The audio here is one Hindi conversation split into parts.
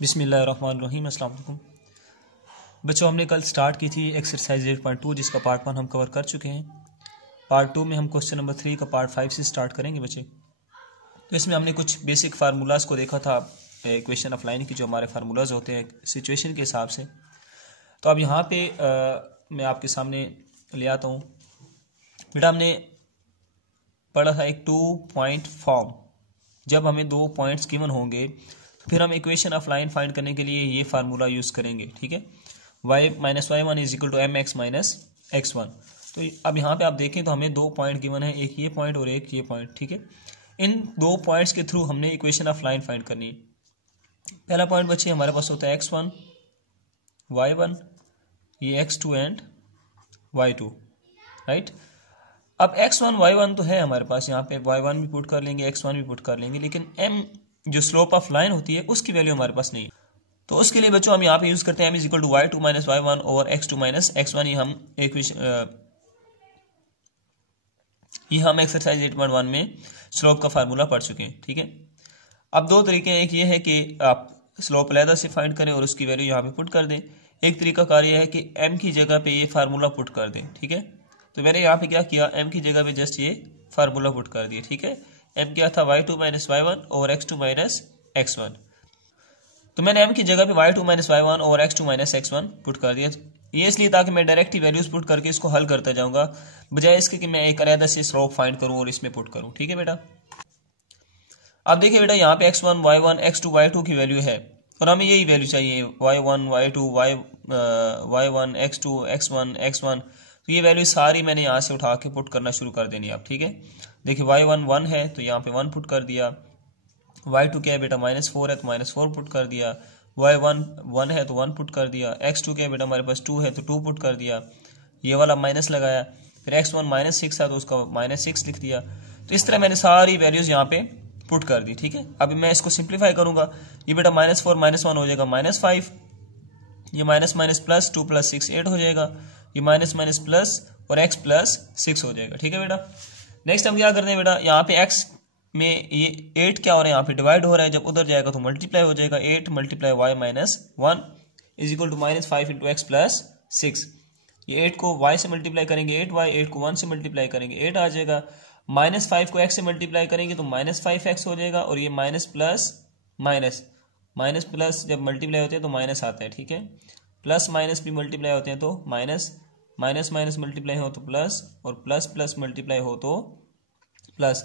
बिस्मिल्लाहिर्रहमानिर्रहीम। अस्सलाम वालेकुम बच्चों, हमने कल स्टार्ट की थी एक्सरसाइज 8.2 जिसका पार्ट 1 हम कवर कर चुके हैं। पार्ट 2 में हम क्वेश्चन नंबर 3 का पार्ट 5 से स्टार्ट करेंगे बच्चे। तो इसमें हमने कुछ बेसिक फार्मूलाज को देखा था, इक्वेशन ऑफ लाइन की जो हमारे फार्मूलाज होते हैं सिचुएशन के हिसाब से। तो अब यहाँ पे मैं आपके सामने ले आता हूँ। बेटा हमने पढ़ा था एक 2 पॉइंट फॉर्म। जब हमें 2 पॉइंट्स गिवन होंगे तो फिर हम इक्वेशन ऑफ लाइन फाइंड करने के लिए ये फार्मूला यूज़ करेंगे, ठीक है। y minus y one is equal to m x minus x one. तो अब यहाँ पे आप देखें तो हमें 2 पॉइंट गिवन है, एक ये पॉइंट और एक ये पॉइंट, ठीक है। इन 2 पॉइंट्स के थ्रू हमने इक्वेशन ऑफ लाइन फाइंड करनी है। पहला पॉइंट बच्चे हमारे पास होता है x1 y1, ये x2 एंड y2, राइट। अब x1 y1 तो है हमारे पास, यहाँ पे y1 भी पुट कर लेंगे, x1 भी पुट कर लेंगे, लेकिन m जो स्लोप ऑफ लाइन होती है उसकी वैल्यू हमारे पास नहीं है। तो उसके लिए बच्चों हम यहाँ पे यूज करते हैं m is equal to y2 minus y1 over x2 minus x1। ये हम एक्सरसाइज 8.1 में स्लोप का फार्मूला पढ़ चुके हैं, ठीक है। अब 2 तरीके हैं, एक ये है कि आप स्लोप अलहदा से फाइंड करें और उसकी वैल्यू यहाँ पे पुट कर दें। एक तरीका कार यह है कि m की जगह पे ये फार्मूला पुट कर दें, ठीक है। तो मैंने यहाँ पे क्या किया, m की जगह पे जस्ट ये फार्मूला पुट कर दिया, ठीक है। m क्या था y2 minus y1 over x2 minus x1। तो मैंने m की जगह पे y2 minus y1 over x2 minus x1 put कर दिया। ये इसलिए ताकि मैं डायरेक्ट ही वैल्यूज पुट करके इसको हल करता जाऊंगा, बजाय इसके कि मैं एक अलग से स्लोप फाइंड करूं और इसमें पुट करूं, ठीक है बेटा। अब देखिए बेटा, यहाँ पे x1 y1 x2 y2 की वैल्यू है और हमें यही वैल्यू चाहिए y1 y2 y1 x2 x1 x1। तो ये वैल्यू सारी मैंने यहाँ से उठा के पुट करना शुरू कर देनी है आप, ठीक है। देखिए y1 1 है तो यहाँ पे 1 पुट कर दिया, y2 क्या है बेटा -4 है तो -4 पुट कर दिया, y1 1 है तो 1 पुट कर दिया, x2 क्या है बेटा हमारे पास 2 है तो 2 पुट कर दिया, ये वाला माइनस लगाया, फिर x1 -6 है तो उसका -6 लिख दिया। तो इस तरह मैंने सारी वैल्यूज यहाँ पे पुट कर दी, ठीक है। अभी मैं इसको सिंप्लीफाई करूंगा, ये बेटा -4 -1 हो जाएगा -5, ये माइनस माइनस प्लस 2 + 6 8 हो जाएगा, ये माइनस माइनस प्लस और x + 6 हो जाएगा, ठीक है बेटा। नेक्स्ट हम क्या करते हैं बेटा, यहाँ पे x में ये 8 क्या हो रहा है, यहाँ पे डिवाइड हो रहा है, जब उधर जाएगा तो मल्टीप्लाई हो जाएगा, 8 × y - 1 is equal to -5 × x + 6। ये 8 को y से मल्टीप्लाई करेंगे 8y, 8 को 1 से मल्टीप्लाई करेंगे 8 आ जाएगा, -5 को x से मल्टीप्लाई करेंगे तो -5x हो जाएगा, और ये माइनस प्लस माइनस प्लस जब मल्टीप्लाई होते हैं तो माइनस आता है, ठीक है। प्लस माइनस भी मल्टीप्लाई होते हैं तो माइनस, माइनस माइनस मल्टीप्लाई हो तो प्लस, और प्लस प्लस मल्टीप्लाई हो तो प्लस।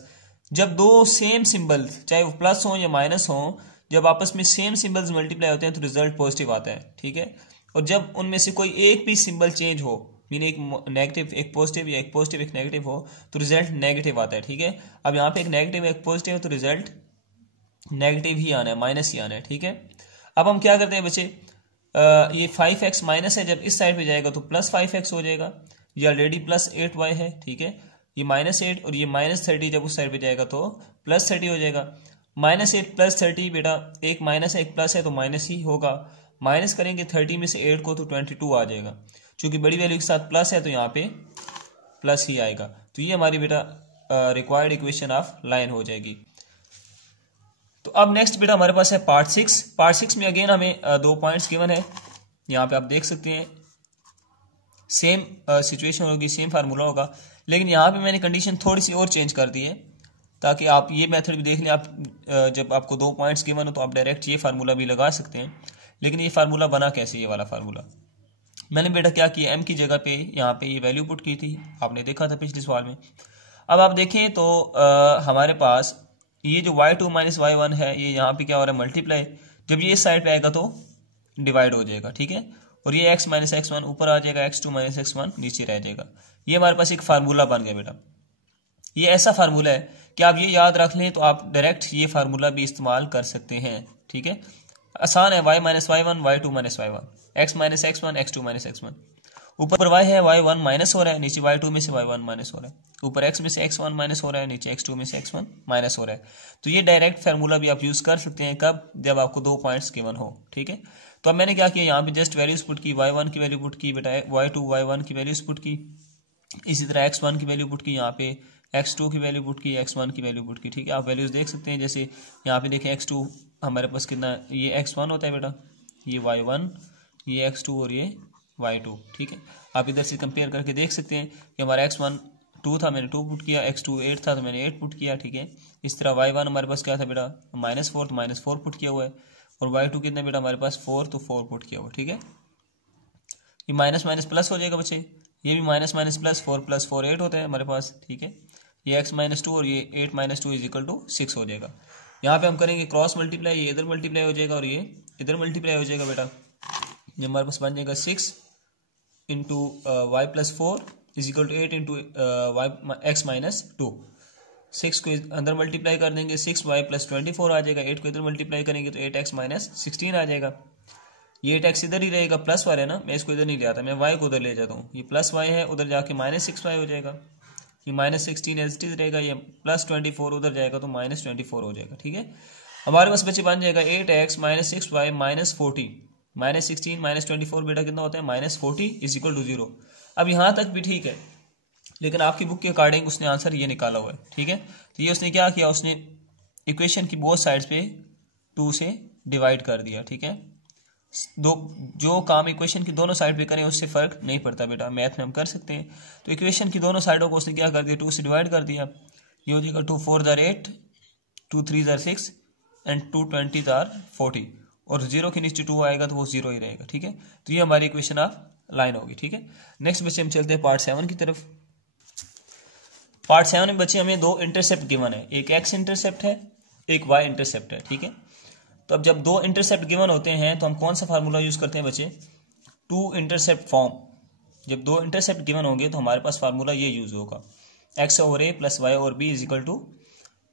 जब दो सेम सिंबल्स चाहे वो प्लस हो या माइनस हो, जब आपस में सेम सिंबल्स मल्टीप्लाई होते हैं तो रिजल्ट पॉजिटिव आता है, ठीक है। और जब उनमें से कोई एक भी सिंबल चेंज हो, मीन एक नेगेटिव एक पॉजिटिव या एक पॉजिटिव एक नेगेटिव हो, तो रिजल्ट नेगेटिव आता है, ठीक है। अब यहाँ पे एक नेगेटिव एक पॉजिटिव है तो रिजल्ट नेगेटिव ही आना है, माइनस ही आना है, ठीक है। अब हम क्या करते हैं बच्चे, ये 5x माइनस है, जब इस साइड पे जाएगा तो +5x हो जाएगा, ये ऑलरेडी +8y है, ठीक है। ये -8 और ये -30 जब उस साइड पे जाएगा तो +30 हो जाएगा। -8 + 30 बेटा, एक माइनस है एक प्लस है तो माइनस ही होगा, माइनस करेंगे 30 में से 8 को तो 22 आ जाएगा। चूंकि बड़ी वैल्यू के साथ प्लस है तो यहाँ पे प्लस ही आएगा। तो ये हमारी बेटा रिक्वायर्ड इक्वेशन ऑफ लाइन हो जाएगी। तो अब नेक्स्ट बेटा हमारे पास है पार्ट 6। पार्ट 6 में अगेन हमें 2 पॉइंट्स गिवन है, यहाँ पे आप देख सकते हैं सेम सिचुएशन होगी, सेम फार्मूला होगा, लेकिन यहाँ पे मैंने कंडीशन थोड़ी सी और चेंज कर दी है ताकि आप ये मेथड भी देख लें। आप जब आपको 2 पॉइंट्स गिवन हो तो आप डायरेक्ट ये फार्मूला भी लगा सकते हैं, लेकिन ये फार्मूला बना कैसे, ये वाला फार्मूला मैंने बेटा क्या किया, m की जगह पे यहाँ पे ये वैल्यू पुट की थी, आपने देखा था पिछले सवाल में। अब आप देखें तो हमारे पास ये जो y2 माइनस y1 है, ये यहाँ पे क्या हो रहा है मल्टीप्लाई, जब ये इस साइड पे आएगा तो डिवाइड हो जाएगा, ठीक है। और ये x माइनस x1 ऊपर आ जाएगा, x2 माइनस x1 नीचे रह जाएगा। ये हमारे पास एक फार्मूला बन गया बेटा। ये ऐसा फार्मूला है कि आप ये याद रख लें तो आप डायरेक्ट ये फार्मूला भी इस्तेमाल कर सकते हैं, ठीक है। आसान है, y minus y1 y2 minus y1, x minus x1 x2 minus x1। ऊपर y है y1 माइनस हो रहा है, नीचे y2 में से y1 माइनस हो रहा है, ऊपर x में से x1 माइनस हो रहा है, नीचे x2 में से x1 माइनस हो रहा है। तो ये डायरेक्ट फार्मूला भी आप यूज कर सकते हैं, कब, जब आपको 2 पॉइंट्स गिवन हो, ठीक है। तो अब मैंने क्या किया, यहाँ पे जस्ट वैल्यूज पुट की, y1 की वैल्यू पुट की बेटा, y2 y1 की वैल्यूज पुट की, इसी तरह x1 की वैल्यू पुट की, यहाँ पे x2 की वैल्यू पुट की, x1 की वैल्यू पुट की, ठीक है। आप वैल्यूज देख सकते हैं, जैसे यहाँ पे देखें x2 हमारे पास कितना, ये x1 होता है बेटा, ये y1, ये x2 और ये y2, ठीक है। आप इधर से कंपेयर करके देख सकते हैं कि हमारा x1 2 था, मैंने 2 पुट किया, x2 8 था तो मैंने 8 पुट किया, ठीक है। इस तरह y1 हमारे पास क्या था बेटा, -4 तो -4 पुट किया हुआ है, और y2 कितना बेटा हमारे पास 4 तो 4 पुट किया हुआ, ठीक है। ये माइनस माइनस प्लस हो जाएगा बच्चे, ये भी माइनस माइनस प्लस, 4 + 4 8 होता है हमारे पास, ठीक है। ये x - 2 और ये 8 - 2 = 6 हो जाएगा। यहाँ पे हम करेंगे क्रॉस मल्टीप्लाई, ये इधर मल्टीप्लाई हो जाएगा और ये इधर मल्टीप्लाई हो जाएगा बेटा। ये हमारे पास बन जाएगा 6 × y + 4 = 8 × x - 2। 6 को अंदर मल्टीप्लाई कर देंगे, 6y + 24 आ जाएगा। 8 को इधर मल्टीप्लाई करेंगे तो 8x - 16 आ जाएगा। ये 8x इधर ही रहेगा, प्लस वाला है ना, मैं इसको इधर नहीं ले आता, मैं y को उधर ले जाता हूँ। ये +y है, उधर जाके -6y हो जाएगा। ये -16 एज इट इज रहेगा, ये +24 उधर जाएगा तो -24 हो जाएगा, ठीक है। हमारे पास बच्चे बन जाएगा 8x - 6y - 40 -16 -24 बेटा कितना होता है, -40 = 0। अब यहाँ तक भी ठीक है, लेकिन आपकी बुक के अकॉर्डिंग उसने आंसर ये निकाला हुआ है, ठीक है। तो ये उसने क्या किया, उसने इक्वेशन की बोथ साइड्स पे 2 से डिवाइड कर दिया, ठीक है। जो काम इक्वेशन की दोनों साइड पे करें उससे फर्क नहीं पड़ता बेटा, मैथ में हम कर सकते हैं। तो इक्वेशन की दोनों साइडों को उसने क्या कर दिया, 2 से डिवाइड कर दिया। ये हो जाएगा 2 4 = 8, 2 3 = 6 एंड 2 20 = 40, और 0 के नीचे 2 आएगा तो वो 0 ही रहेगा, ठीक है। तो ये हमारी इक्वेशन ऑफ लाइन होगी, ठीक है। नेक्स्ट बच्चे हम चलते हैं पार्ट 7 की तरफ। पार्ट 7 में बच्चे हमें 2 इंटरसेप्ट गिवन है, एक x इंटरसेप्ट है, एक y इंटरसेप्ट है, ठीक है। तो अब जब 2 इंटरसेप्ट गिवन होते हैं तो हम कौन सा फार्मूला यूज करते हैं बच्चे, 2 इंटरसेप्ट फॉर्म। जब 2 इंटरसेप्ट गिवन होंगे तो हमारे पास फार्मूला ये यूज होगा, x/a + y/b =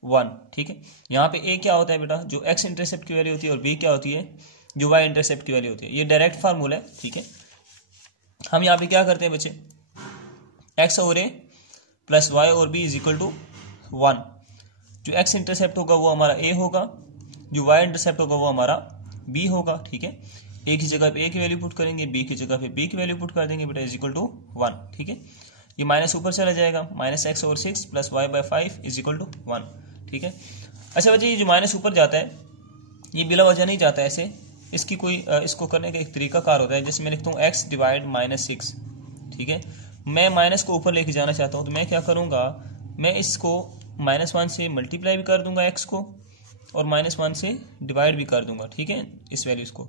1, ठीक है। यहाँ पे a क्या होता है बेटा, जो x इंटरसेप्ट की वैल्यू होती है, और b क्या होती है, जो y इंटरसेप्ट की वैल्यू होती है। ये डायरेक्ट फार्मूला है, ठीक है। हम यहाँ पे क्या करते हैं बच्चे, x/a + y/b = 1। जो x इंटरसेप्ट होगा वो हमारा a होगा, जो y इंटरसेप्ट होगा वो हमारा b होगा, ठीक है। a की जगह पे a की वैल्यू पुट करेंगे, b की जगह पे b की वैल्यू पुट कर देंगे बेटा, = 1, ठीक है। ये माइनस ऊपर चला जाएगा, -x/6 + y/5 = 1, ठीक है। अच्छा बच्चे, ये जो माइनस ऊपर जाता है ये बिला वजह नहीं जाता ऐसे, इसकी कोई इसको करने का एक तरीका कार होता है। जैसे मैं लिखता हूँ x / -6, ठीक है। मैं माइनस को ऊपर लेके जाना चाहता हूँ तो मैं क्या करूँगा, मैं इसको -1 से मल्टीप्लाई भी कर दूंगा x को, और -1 से डिवाइड भी कर दूंगा, ठीक है, इस वैल्यूज को।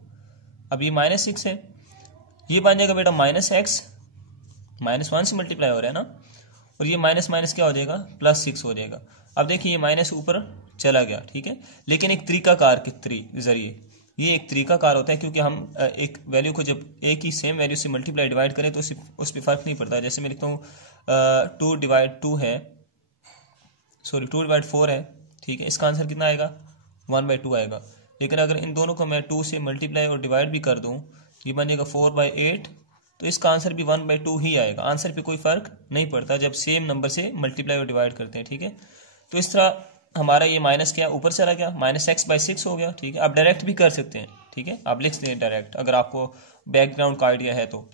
अब ये -6 है, ये बन जाएगा बेटा -x, -1 से मल्टीप्लाई हो रहा है ना, और ये माइनस माइनस क्या हो जाएगा, +6 हो जाएगा। अब देखिए ये माइनस ऊपर चला गया, ठीक है। लेकिन एक तरीकाकार के जरिए, ये एक तरीकाकार होता है, क्योंकि हम एक वैल्यू को जब एक ही सेम वैल्यू से मल्टीप्लाई डिवाइड करें तो उस पर फर्क नहीं पड़ता। जैसे मैं लिखता हूँ 2/4 है, ठीक है, इसका आंसर कितना आएगा, 1/2 आएगा। लेकिन अगर इन दोनों को मैं 2 से मल्टीप्लाई और डिवाइड भी कर दूं, ये बन जाएगा 4/8, तो इसका आंसर भी 1/2 ही आएगा। आंसर पे कोई फर्क नहीं पड़ता जब सेम नंबर से मल्टीप्लाई और डिवाइड करते हैं, ठीक है। तो इस तरह हमारा ये माइनस क्या ऊपर चला गया, -x/6 हो गया, ठीक है। आप डायरेक्ट भी कर सकते हैं, ठीक है, आप लिख सकते हैं डायरेक्ट, अगर आपको बैकग्राउंड का आइडिया है तो।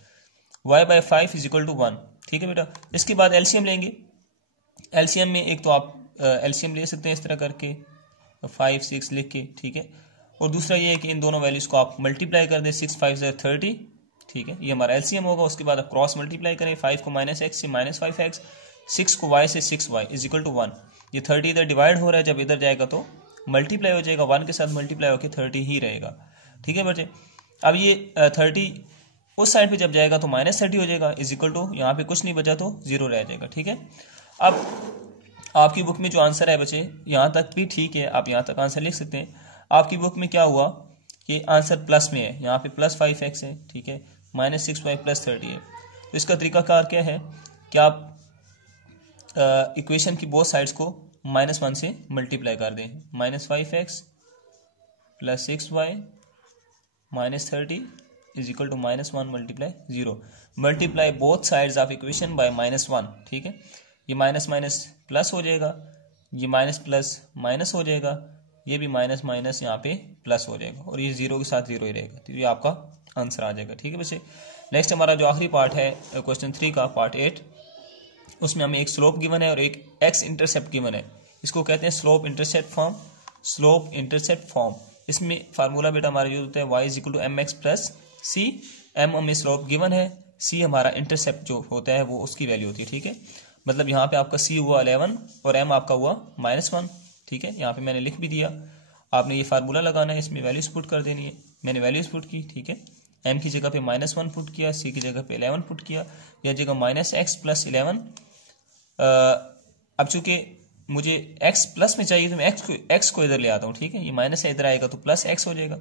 y/5 = 1, ठीक है बेटा। इसके बाद एलसीएम लेंगे। एलसीएम में एक तो आप एलसीएम ले सकते हैं इस तरह करके 5 6 लिख के, ठीक है। और दूसरा ये है कि इन दोनों वैल्यूज को आप मल्टीप्लाई कर दें, 6 5 = 30, ठीक है, ये हमारा एलसीएम होगा। उसके बाद आप क्रॉस मल्टीप्लाई करें, 5 को -x से -5x, 6 को y से 6y = 1। ये 30 इधर डिवाइड हो रहा है, जब इधर जाएगा तो मल्टीप्लाई हो जाएगा, 1 के साथ मल्टीप्लाई होकर 30 ही रहेगा, ठीक है बच्चे। अब ये 30 उस साइड पे जब जाएगा तो -30 हो जाएगा, = यहाँ पे कुछ नहीं बचा तो 0 रह जाएगा, ठीक है। अब आपकी बुक में जो आंसर है बच्चे, यहाँ तक भी ठीक है, आप यहाँ तक आंसर लिख सकते हैं। आपकी बुक में क्या हुआ कि आंसर प्लस में है, यहाँ पे +5x है, ठीक है, -6y + 30 है। तो इसका तरीकाकार क्या है कि आप इक्वेशन की बोथ साइड्स को -1 से मल्टीप्लाई कर दें, -5x + 6y -30 = -1 × 0। Multiply both sides of equation by -1, ठीक है। ये माइनस माइनस प्लस हो जाएगा, ये माइनस प्लस माइनस हो जाएगा, ये भी माइनस माइनस यहाँ पे प्लस हो जाएगा, और ये 0 के साथ 0 ही रहेगा। तो ये आपका आंसर आ जाएगा, ठीक है बच्चे। नेक्स्ट हमारा जो आखिरी पार्ट है क्वेश्चन 3 का, पार्ट 8। उसमें हमें एक स्लोप गिवन है और एक एक्स इंटरसेप्ट गिवन है। इसको कहते हैं slope intercept form. Slope intercept form इसमें फार्मूला बेटा हमारा यूज होता है y is equal to m x plus c. M हमें स्लोप गिवन है, सी हमारा इंटरसेप्ट जो होता है वो उसकी वैल्यू होती है। ठीक है, मतलब यहाँ पे आपका सी हुआ 11 और एम आपका हुआ -1। ठीक है, यहाँ पे मैंने लिख भी दिया। आपने ये फार्मूला लगाना है, इसमें वैल्यूज पुट कर देनी है। मैंने वैल्यूज पुट की। ठीक है, एम की जगह पे -1 पुट किया, सी की जगह पे 11 पुट किया, यह जगह -x प्लस 11। अब चूंकि मुझे x प्लस में चाहिए तो मैं x को इधर ले आता हूँ। ठीक है, ये माइनस है इधर आएगा तो प्लस x हो जाएगा,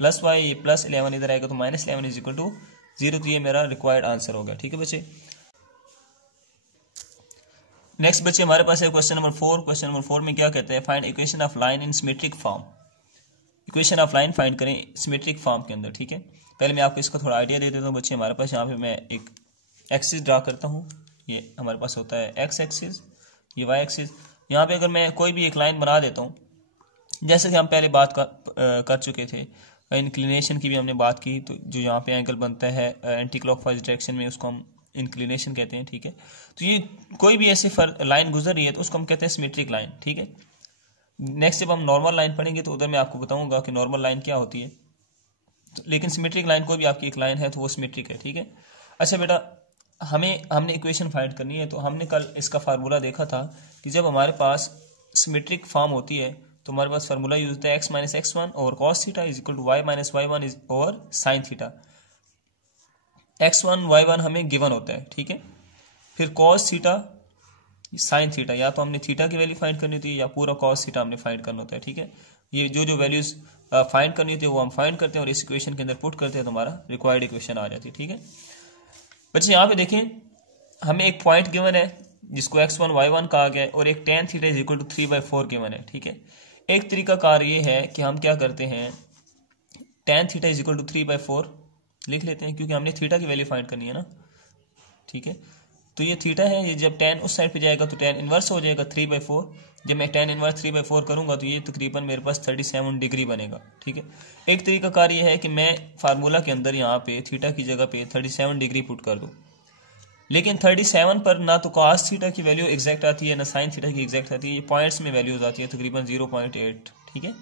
प्लस y, ये प्लस 11 इधर आएगा तो -11 इज इक्वल टू 0। तो ये मेरा रिक्वायर्ड आंसर हो गया। ठीक है बच्चे, नेक्स्ट बच्चे हमारे पास है क्वेश्चन नंबर 4। क्वेश्चन नंबर 4 में क्या कहते हैं, find equation of line in symmetric form. Equation of line find करें सिमेट्रिक फॉर्म के अंदर। ठीक है, पहले मैं आपको इसका थोड़ा आइडिया दे देता हूँ बच्चे। हमारे पास यहाँ पे मैं एक एक्सिस ड्रा करता हूँ, ये हमारे पास होता है एक्स एक्सिस, ये वाई एक्सिस। यहाँ पे अगर मैं कोई भी एक लाइन बना देता हूँ, जैसे कि हम पहले बात कर चुके थे, इंक्लिनेशन की भी हमने बात की, तो जो यहाँ पे एंगल बनता है एंटी क्लॉकवाइज डायरेक्शन में उसको हम इंक्लिनेशन कहते हैं। ठीक है, तो ये कोई भी ऐसे लाइन गुजर रही है तो उसको हम कहते हैं सिमेट्रिक लाइन। ठीक है, नेक्स्ट जब हम नॉर्मल लाइन पढ़ेंगे तो उधर मैं आपको बताऊंगा कि नॉर्मल लाइन क्या होती है, तो लेकिन सिमेट्रिक लाइन कोई भी आपकी एक लाइन है तो वो सिमेट्रिक है। ठीक है, अच्छा बेटा, हमने इक्वेशन फाइंड करनी है, तो हमने कल इसका फार्मूला देखा था कि जब हमारे पास सिमेट्रिक फॉर्म होती है तो हमारे पास फार्मूला यूज होता है x minus x1 over cos theta is equal to y minus y1 is over sine theta. x1 y1 हमें गिवन होता है। ठीक है, फिर कॉस थीटा साइन थीटा, या तो हमने थीटा की वैल्यू फाइंड करनी होती है या पूरा कॉस थीटा हमने फाइंड करना होता है। ठीक है, ये जो वैल्यूज फाइंड करनी होती है वो हम फाइंड करते हैं और इस इक्वेशन के अंदर पुट करते हैं तो हमारा रिक्वायर्ड इक्वेशन आ जाती है। ठीक है बच्चे, यहाँ पे देखें हमें एक पॉइंट गिवन है जिसको x1 y1 कहा गया है और एक tan theta is equal to 3/4 given है। ठीक है, एक तरीका कार ये है कि हम क्या करते हैं, tan theta is equal to 3/4 लिख लेते हैं, क्योंकि हमने थीटा की वैल्यू फाइंड करनी है ना। ठीक है, तो ये थीटा है, ये जब tan उस साइड पे जाएगा तो tan इनवर्स हो जाएगा 3/4। जब मैं tan इनवर्स 3/4 करूंगा तो ये तकरीबन मेरे पास 37 डिग्री बनेगा। ठीक है, एक तरीका कार ये है कि मैं फार्मूला के अंदर यहाँ पे थीटा की जगह पे 37 डिग्री पुट कर दूं, लेकिन 37 पर ना तो cos थीटा की वैल्यू एग्जैक्ट आती है ना साइन थीटा की एग्जैक्ट आती है, ये पॉइंट्स में वैल्यूज आती है तकरीबन 0.8। ठीक है,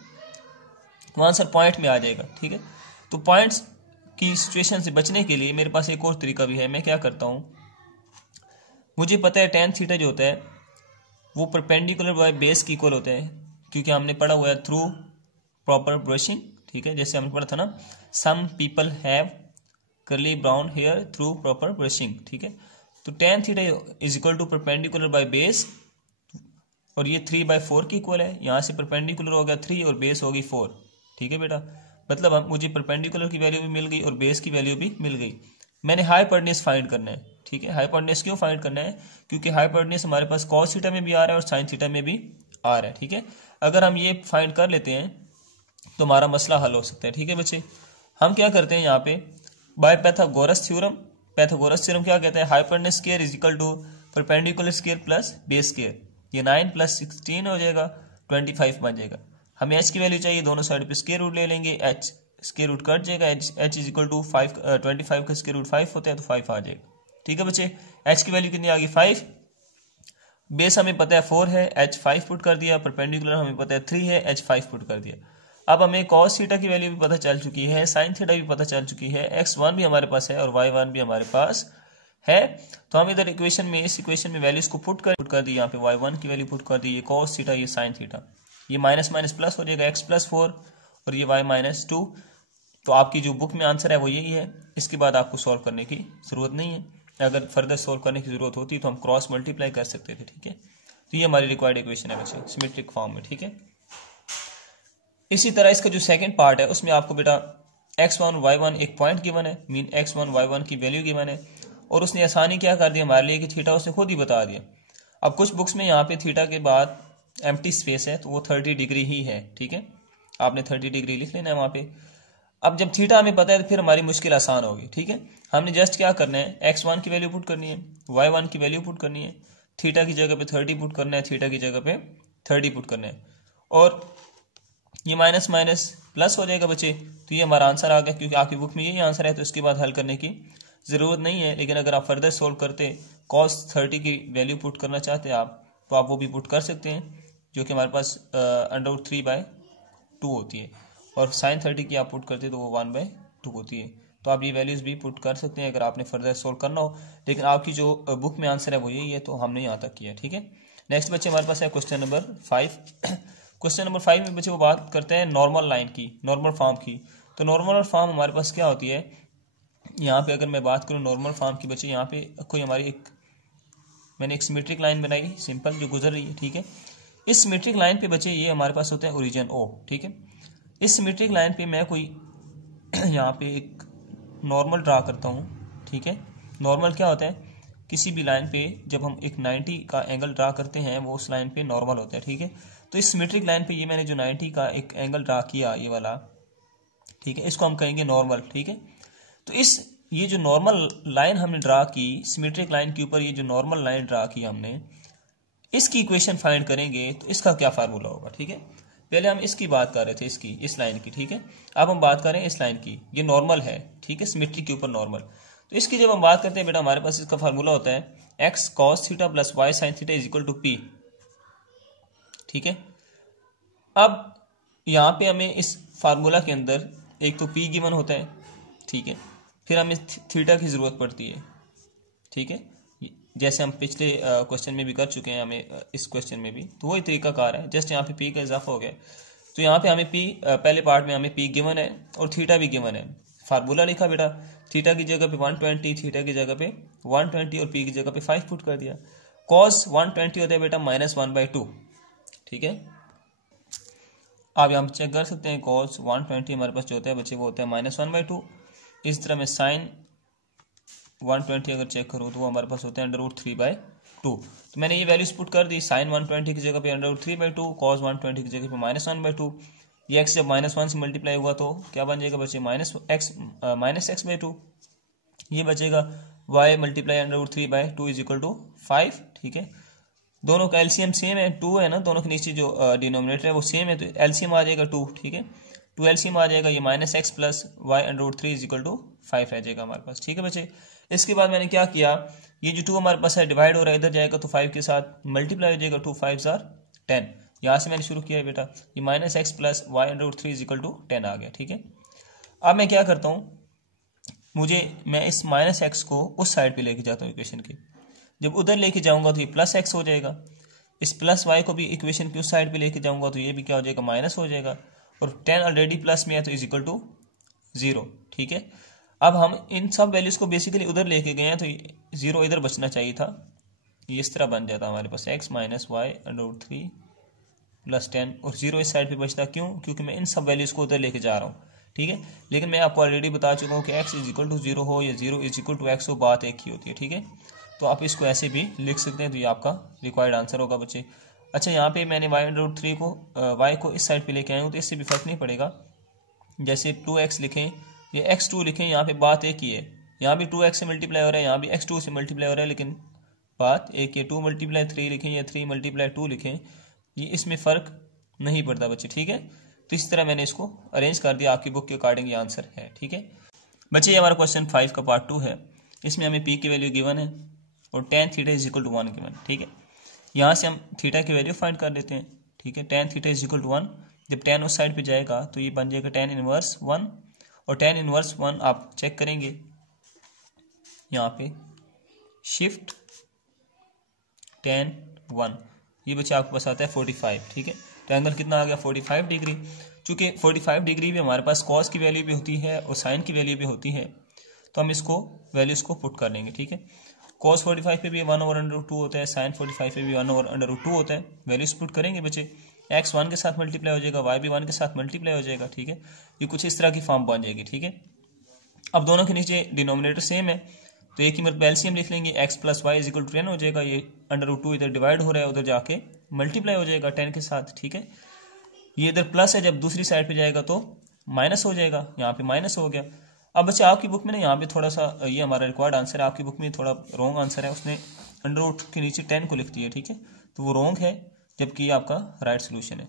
तो आंसर पॉइंट में आ जाएगा। ठीक है, तो पॉइंट्स की सिचुएशन से बचने के लिए मेरे पास एक और तरीका भी है। मैं क्या करता हूँ, मुझे पता है tan थीटा जो होता है वो परपेंडिकुलर बाय बेस की इक्वल होता है, क्योंकि हमने पढ़ा हुआ है थ्रू प्रॉपर ब्रशिंग। ठीक है, जैसे हमने पढ़ा था ना, some people have curly brown hair through proper brushing. ठीक है, तो tan theta is equal to perpendicular by base, और ये 3/4 की इक्वल है। यहाँ से परपेंडिकुलर हो गया 3 और बेस होगी 4। ठीक है बेटा, मतलब मुझे परपेंडिकुलर की वैल्यू भी मिल गई और बेस की वैल्यू भी मिल गई। मैंने हाइपोटेन्यूज फाइंड करना है। ठीक है, हाइपोटेन्यूज क्यों फाइंड करना है, क्योंकि हाइपोटेन्यूज हमारे पास कॉस थीटा में भी आ रहा है और साइन थीटा में भी आ रहा है। ठीक है, अगर हम ये फाइंड कर लेते हैं तो हमारा मसला हल हो सकता है। ठीक है बच्चे, हम क्या करते हैं यहाँ पे by Pythagoras theorem. Pythagoras theorem क्या कहता है, hypotenuse square is equal to perpendicular square plus base square. ये 9 + 16 हो जाएगा, 25 बन जाएगा। हमें h की वैल्यू चाहिए, दोनों साइड पे स्क्वायर रूट ले लेंगे, h स्क्वायर रूट कट जाएगा, h इज इक्वल टू 25 का स्क्वायर रूट 5 होता है तो 5 आ जाएगा। ठीक है बच्चे, h की वैल्यू कितनी आ गई 5, बेस हमें पता है 4 है, h 5 पुट कर दिया, परपेंडिकुलर हमें पता है 3 है, h 5 पुट कर दिया। अब हमें cos थीटा की वैल्यू भी पता चल चुकी है, sin थीटा भी पता चल चुकी है, x1 भी हमारे पास है और y1 भी हमारे पास है। तो हम इधर इक्वेशन में, इस इक्वेशन में वैल्यूज को पुट कर दी, यहाँ पे y1 की वैल्यू पुट कर दी, ये cos थीटा, ये sin थीटा, ये माइनस माइनस प्लस हो जाएगा, x + 4 और ये y - 2। तो आपकी जो बुक में आंसर है वो यही है। इसके बाद आपको सॉल्व करने की जरूरत नहीं है, अगर फर्दर सॉल्व करने की जरूरत होती तो हम क्रॉस मल्टीप्लाई कर सकते थे। ठीक है, तो ये हमारी रिक्वायर्ड इक्वेशन है बच्चे सिमेट्रिक फॉर्म में। ठीक है, इसी तरह इसका जो सेकंड पार्ट है उसमें आपको बेटा x1 y1 एक पॉइंट गिवन है, मीन x1 y1 की वैल्यू गिवन है, और उसने आसानी क्या कर दी हमारे लिए कि थीटा उसने खुद ही बता दिया। अब कुछ बुक्स में यहाँ पे थीटा के बाद एम्प्टी स्पेस है तो वो 30 डिग्री ही है। ठीक है, आपने 30 डिग्री लिख लेना है वहाँ पे। अब जब थीटा हमें पता है तो फिर हमारी मुश्किल आसान होगी। ठीक है, हमने जस्ट क्या करना है, x1 की वैल्यू पुट करनी है, y1 की वैल्यू पुट करनी है, थीटा की जगह पे 30 पुट करना है, थीटा की जगह पे 30 पुट करना है, और ये माइनस माइनस प्लस हो जाएगा बच्चे। तो ये हमारा आंसर आ गया, क्योंकि आपकी बुक में यही आंसर है तो इसके बाद हल करने की ज़रूरत नहीं है, लेकिन अगर आप फर्दर सोल्व करते cos 30 की वैल्यू पुट करना चाहते हैं आप, तो आप वो भी पुट कर सकते हैं, जो कि हमारे पास √3/2 होती है, और sin 30 की आप पुट करते तो वो 1/2 होती है। तो आप ये वैल्यूज़ भी पुट कर सकते हैं अगर आपने फर्दर सोल्व करना हो, लेकिन आपकी जो बुक में आंसर है वो यही है, तो हमने यहाँ तक किया, ठीक है। नेक्स्ट बच्चे हमारे पास है क्वेश्चन नंबर 5। क्वेश्चन नंबर 5 में बच्चे वो बात करते हैं नॉर्मल लाइन की, नॉर्मल फॉर्म की। तो नॉर्मल फॉर्म हमारे पास क्या होती है, यहाँ पे अगर मैं बात करूँ नॉर्मल फॉर्म की बच्चे, यहाँ पे कोई हमारी मैंने एक सिमेट्रिक लाइन बनाई सिंपल जो गुजर रही है, ठीक है। इस सिमेट्रिक लाइन पे बच्चे ये हमारे पास होते हैं ओरिजिन O, ठीक है। इस सिमेट्रिक लाइन पे मैं कोई यहाँ पे एक नॉर्मल ड्रा करता हूँ, ठीक है। नॉर्मल क्या होता है, किसी भी लाइन पे जब हम एक 90 का एंगल ड्रा करते हैं वो उस लाइन पे नॉर्मल होता है, ठीक है। तो इस सिमेट्रिक लाइन पे ये मैंने जो 90 का एक एंगल ड्रा किया ये वाला, ठीक है, इसको हम कहेंगे नॉर्मल, ठीक है। तो ये जो नॉर्मल लाइन हमने ड्रा की सिमेट्रिक लाइन के ऊपर, ये जो नॉर्मल लाइन ड्रा की हमने, इसकी इक्वेशन फाइंड करेंगे तो इसका क्या फार्मूला होगा, ठीक है। पहले हम इसकी बात कर रहे थे, इस लाइन की, ठीक है। अब हम बात करें इस लाइन की, ये नॉर्मल है, ठीक है, सिमेट्रिक के ऊपर नॉर्मल। तो इसकी जब हम बात करते हैं बेटा, हमारे पास इसका फार्मूला होता है x cos theta plus y sin theta is equal to p, ठीक है। अब यहाँ पे हमें इस फार्मूला के अंदर एक तो p गिवन होता है, ठीक है, फिर हमें थीटा की ज़रूरत पड़ती है, ठीक है, जैसे हम पिछले क्वेश्चन में भी कर चुके हैं, हमें इस क्वेश्चन में भी तो वही तरीका कार है, जस्ट यहाँ पे p का इजाफा हो गया। तो यहाँ पे हमें p पहले पार्ट में हमें p गिवन है और थीटा भी गिवन है। फार्मूला लिखा बेटा, थीटा की जगह पे 120, थीटा की जगह पे 120 और p की जगह पे 5 पुट कर दिया। cos 120 होता है बेटा -1/2, ठीक है। आप यहाँ चेक कर सकते हैं, cos 120 हमारे पास जो होता है बच्चे वो होता है -1/2। इस तरह में sin 120 अगर चेक करो तो वो हमारे पास होते हैं √3/2। तो मैंने ये वैल्यूज पुट कर दी, sin 120 की जगह पे √3/2, cos 120 की जगह पे -1/2। ये x जब -1 से मल्टीप्लाई हुआ तो क्या बन जाएगा बच्चे, -x/2। ये बचेगा y multiply √3/2 is equal to 5, ठीक है। दोनों का एलसीएम सेम है, 2 है ना, दोनों के नीचे जो डिनोमिनेटर है वो सेम है, तो एलसीएम आ जाएगा 2, ठीक है। 2 एलसीएम आ जाएगा, ये -x plus y √3 is equal to 5 रह जाएगा हमारे पास, ठीक है बच्चे। इसके बाद मैंने क्या किया, ये जो 2 हमारे पास है डिवाइड हो रहा है, इधर जाएगा तो 5 के साथ मल्टीप्लाई हो जाएगा, 2 5 * 10। यहाँ से मैंने शुरू किया है बेटा, ये -x plus y √3 is equal to 10 आ गया, ठीक है। अब मैं क्या करता हूँ, मैं इस -x को उस साइड पे लेके जाता हूँ इक्वेशन के। जब उधर लेके जाऊंगा तो ये +x हो जाएगा, इस प्लस y को भी इक्वेशन की उस साइड पे लेके जाऊंगा तो ये भी क्या हो जाएगा, माइनस हो जाएगा, और 10 ऑलरेडी प्लस में है तो इज इक्वल टू 0, ठीक है। अब हम इन सब वैल्यूज को बेसिकली उधर लेके गए हैं तो 0 इधर बचना चाहिए था, ये इस तरह बन जाता हमारे पास x - y √3 + 10, और 0 इस साइड पे बचता, क्यों, क्योंकि मैं इन सब वैल्यूज को उधर लेके जा रहा हूँ, ठीक है। लेकिन मैं आपको ऑलरेडी बता चुका हूँ कि x = 0 हो या 0 = x हो, बात एक ही होती है, ठीक है। तो आप इसको ऐसे भी लिख सकते हैं, तो ये आपका रिक्वायर्ड आंसर होगा बच्चे। अच्छा, यहाँ पे मैंने y √3 को y को इस साइड पे लेके आया हूँ, तो इससे भी फर्क नहीं पड़ेगा, जैसे 2x लिखें या x2 लिखें, यहाँ पे बात एक ही है। यहाँ भी 2x से मल्टीप्लाई हो रहा है, यहाँ भी x2 से मल्टीप्लाई हो रहा है, लेकिन बात एक है, 2 × 3 लिखें या 3 × 2 लिखें, ये इसमें फ़र्क नहीं पड़ता बच्चे, ठीक है। तो इस तरह मैंने इसको अरेंज कर दिया, आपकी बुक के अकॉर्डिंग ये आंसर है, ठीक है बच्चे। ये हमारा क्वेश्चन 5 का पार्ट 2 है, इसमें हमें p की वैल्यू गिवन है और tan theta is equal to 1 given, ठीक है। यहाँ से हम थीटा की वैल्यू फाइंड कर लेते हैं, ठीक है। tan theta is equal to 1, जब tan उस साइड पे जाएगा तो ये बन जाएगा tan इनवर्स 1, और tan इनवर्स 1 आप चेक करेंगे यहाँ पे शिफ्ट tan 1, ये बच्चे आपके पास आता है 45, ठीक है। तो एंगल कितना आ गया, 45 डिग्री। चूंकि 45 डिग्री भी हमारे पास cos की वैल्यू भी होती है और sin की वैल्यू भी होती है, तो हम इसको वैल्यूज को पुट कर लेंगे, ठीक है। cos 45 पे भी 1/√2 होता है, sin 45 पे भी 1/√2 होता है। वैल्यूज पुट करेंगे बच्चे, x 1 के साथ मल्टीप्लाई हो जाएगा, y भी 1 के साथ मल्टीप्लाई हो जाएगा, ठीक है। ये कुछ इस तरह की फॉर्म बन जाएगी, ठीक है। अब दोनों के नीचे डिनोमिनेटर सेम है, तो एक ही मतलब एलसीएम लिख लेंगे, x + y = 10 हो जाएगा, ये √2 इधर डिवाइड हो रहा है, उधर जाके मल्टीप्लाई हो जाएगा 10 के साथ, ठीक है। ये इधर प्लस है, जब दूसरी साइड पे जाएगा तो माइनस हो जाएगा, यहाँ पे माइनस हो गया। अब बच्चे आपकी बुक में ना यहाँ पे थोड़ा सा, ये हमारा रिक्वायर्ड आंसर है, आपकी बुक में थोड़ा रॉन्ग आंसर है, उसने √2 के नीचे 10 को लिख दिया, ठीक है। तो वो रॉन्ग है, जबकि ये आपका राइट सोल्यूशन है।